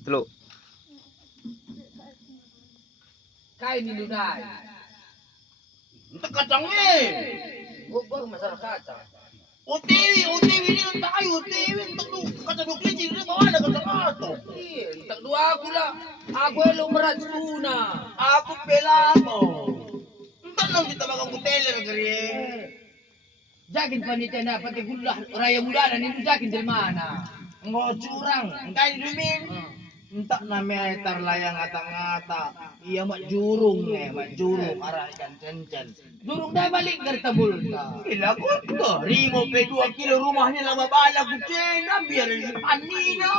Telu. Kain ni lunay. Entah kacangnya. Ubang masalah kacang. OTW ni entah ayo OTW entah tu kacang dua kelinci ni bawa ada kacang ato. Iya, tak dua aku lah. Aku elo merat tuna. Aku pelabo. Entah nang kita makan buteler kali. Jakin panitia na pati gulah raya muda na nito jakin del mana. Ngo curang, engkai dumin. Entah nama layang ngata-ngata. Iya mak jurung arah ikan cencen. Durung dah balik gertabul ta. Gila ko to. Rimo pe 2 kilo rumahnya lama bala ku cena biar si panina.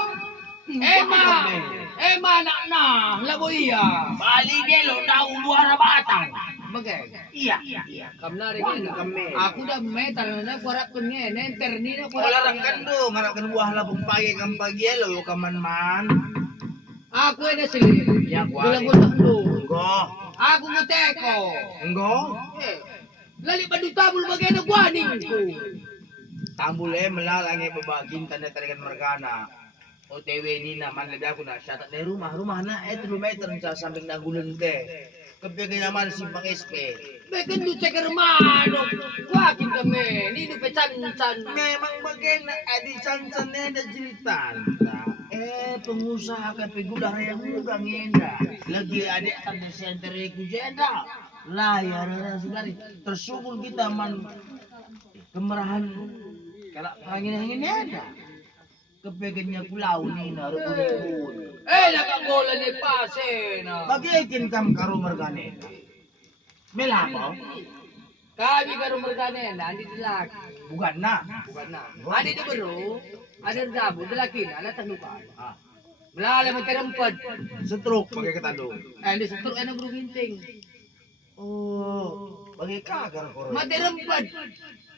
Ema nak na labo iya. Bali gelo daun buara batang. Bagai. Iya. Kamna rin Wala kami. Aku dah metar na kuarap kun nge nenter ni na Olarakan do, ngarakan buah labong pagi kang pagielo yo kaman-man. Aku ada sili. Ya kuali. Gula-gula lu. Enggo. Aku nguteko. Enggo. Lali badu tabul bagai na guaning ko. Tambule melalangi babagin tanda tarikan mergana. OTW ni naman lagi aku nak syarat dari rumah na 3 meter sa samping nagulun te. Kebegay naman si Bang SP. Bagai nu cekar mano. Wakin kami. Ni nu pecan-can. Memang bagay na adi sansan na jeritan. Pengusaha kape gudah yang muda ngenda. Lagi adik tanda center ku jenda. Layar sudari. Tersungul kita man kemerahan. Kalau angin-angin ada. Kepeganya pulau ni na rukun. Nakagola ni pase na. Bagikin kam karo mergane. Melapaw. Kami karo mergane na. Andi dilak. Bukan na. Bukan na. Adi di bro. Ada dabu. Dilaki na. Alat tanukan. Ah. Melala materempad. Stroke pakai ketandung. Andi setur na bro ginting. Oh, bagai kagar koro. Materempad.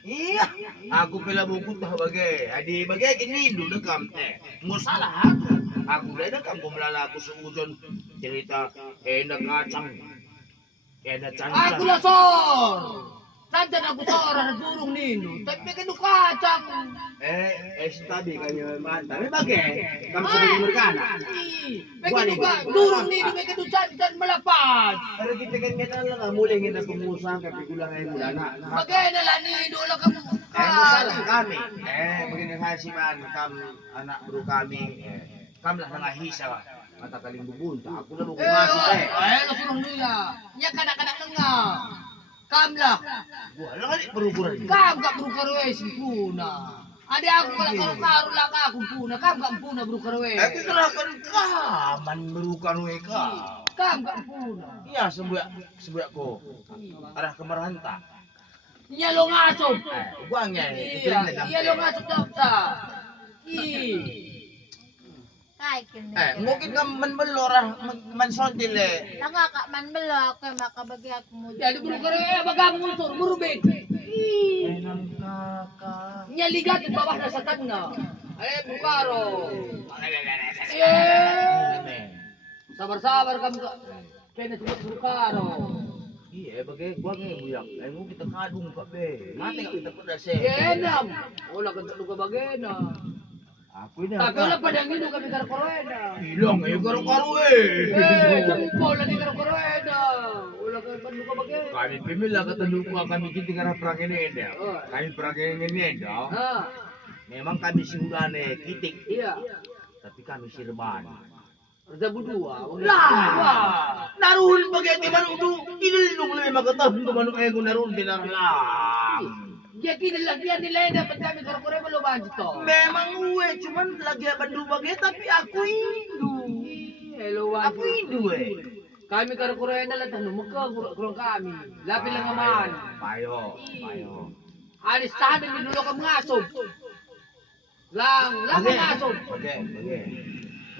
Iya, aku pila buku tah bagai. Adi bagai kini dulu dekam teh. Mau salah aku. Aku dah dekam ko melala aku seujon cerita enak kacang. Enak cancan. Aku lah sor. Santan aku sor na durung nino. Tapi kanu kacang. Tadi kaya mantap. Bagai, kamu sebagai merkana. Begitu ka, durung nino begitu santan melapas. Pero kita kan kita lang mulai kita pengusaha kami gula ngayon mula na. Bagay na lang nino lang kamu. Masalah kami. Begini hasiman anak bro kami. Kami lah nangahisa mata kaling bubunta. Aku na masuk Lasurong niya. Nya kanak-kanak nga. Kamlah. Wala ka berukuran. Kam ka bro karwe puna. Adi aku kalau karo lang aku puna. Kam ka puna bro karwe. Aku serahkan kaman berukan weka. Kam ka puna. Iya sebuah ko. Arah kemarahan tak. Nya lo ngasop. Guangnya. Iya lo ngasop dokta. Mungkin ka menbelorah mensontil Lang ka man belo ako makabagi ako mo. Jadi bro karwe bagang ngusur murubin. Enam kakak. Nya ligat di bawah na sa tanga. Bro karo. Sabar-sabar kamu kak. Kaya sebut bro karo. Iya, bagai gua buyak. Mau kita kadung kak be. Mati kak kita pedas eh. Enam. Wala kan luka bagena. Aku ini. Tapi wala pada ngido kami karo korweda. Hilang ayo karo Jempol lagi karo korweda. Wala kan luka bagena. Kami pemila ketemu kami kita karena perang ini ada. Kami perang ini ada. Memang kami singurane kitik. Iya. Tapi kami sirban. Kerja berdua. Lah. Naruhul bagay man udu. Ililong lebih makatah untuk manuk ego naruhul dinarlang. Dia kini lagi nilai dapat kami karo korweda lo banjito. Memang gue cuman lagi bandu bagay tapi aku Hindu. Hello Aku Hindu Kami karo korweda lang tanong kurang kami. Lapi lang naman. Payo. Alis tahan din dulu ka mga asob. Lang mga asob. Oke.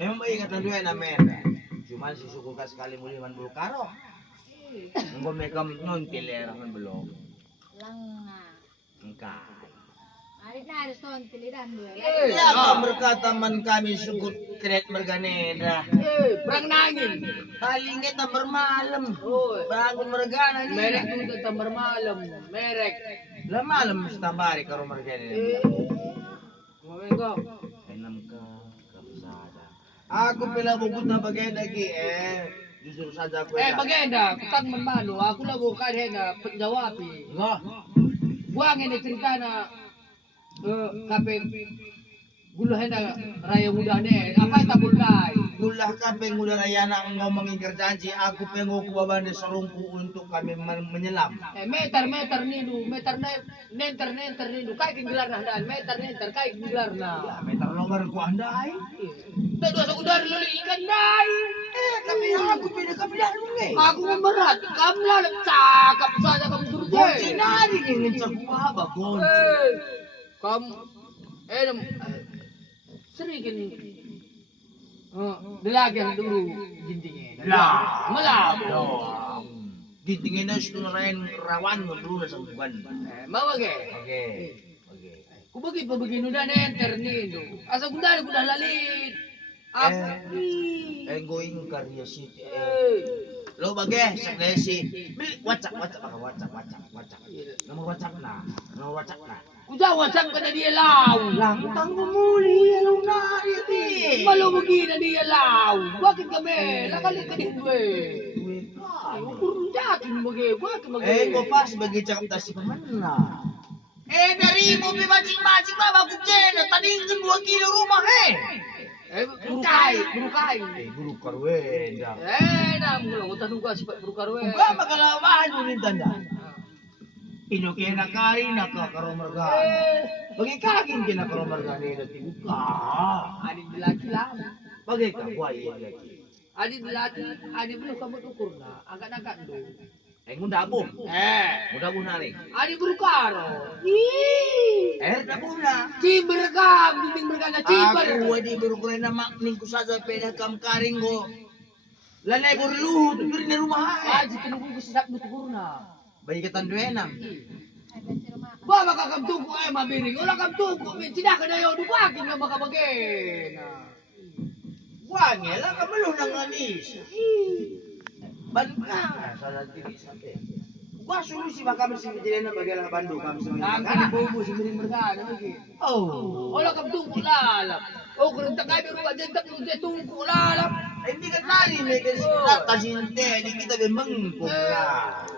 Memang maingat na duwe namin. Cuman susukul ka sekali muli man bulkaro. Engko mekam non tiler man belum. Lang nga. Engkai. Arit na aris ton tiliran mo. Ya berkata man kami sukut kret merganeda. Perang nangin. Paling kita bermalam. Bangun mergana ni. Merek itu tambar malam. Merek. Lah malam setambari karo merganeda. Ngomong ko. Enam ka kapsada. Aku pila bukut na bagenda ki jujur saja aku. Bagenda, kutang man mano, aku lang bukan hena penjawabi. Lah, Buang ini cerita na kapeng gula hena raya muda ne, apa itu bulai? gulah ka pengular ayana ngomong ingkar janji aku pengu ku babande sarungku untuk kami menyelam. Meter nidu, nenter nidu, kay kinggelar na handaan, meter kay kinggelar Ya, na. meter nomor ku andai. Tado sa udar luli ikan dai. Tapi aku pina kapilah nungi. Aku memerat, kamu lalat cakap saja kamu Kunci turun. nari ingin sebuah apa kunci. Kamu, sering delagan dulu gintingnya. Lah, Melap. dong. Gitingin na siya rin rawan mo dulu sa buwan. Mau ke? Oke. Oke. Kubagi pa begini udah nenter nido. Asa gundari kuda lalit. Aku Enggo ingkar ya si. Lo bage sa klesi. Wacak baka wacak. Nomor wacak na. kuda WhatsApp ka na dia law. Langtang muli alaw na iti. Malo begini na dia law. Bakit kami? Lakali ka din gue. Ukur jakin bagi, bakit bagi? Enggo pas bagi cakap tas si pamana. Dari mo macing-macing ba bago dyan. Taningin 2 kilo rumah Burukai. Guru karwenda. Namu lang utan ko si Buru Karwe. Uga makalawahan mo rin tanda. Inuki na kari nakakaromargan. Bagi kagin kinakaromargan nila tibuka. Adik laki lah. Bagi ka buhay lagi. Adik laki, adik belum kamu ukur na. Agak-agak do. Mudabo. Mudabo na rin. Adik Buru Karo. Dabo na. Ciber kam, dinding berkata ciber. Aku wadi berukure na makning ko sa peda kam karing ko. Lalay burluhut, pero na rumah Aji tinunggu ko sa sakmo tukur na. Bayi kita duenam. Ba makakabtuko ay mabiring. Wala kabtuko. Tidak ka na yun. Dupakin nga makabagin. Wangela ka malo nang anis. Bangka. Salah tiri sampai. Gua solusi baka mesin na bagala bandu kami Ang semua. kinibubo si Miring Bergana lagi. Oh. Wala kabtuko lalap. O kung takay pero wajan tapos dyan tungko lalap. Hindi ka tali may kasi kasinte, hindi kita memang kumra.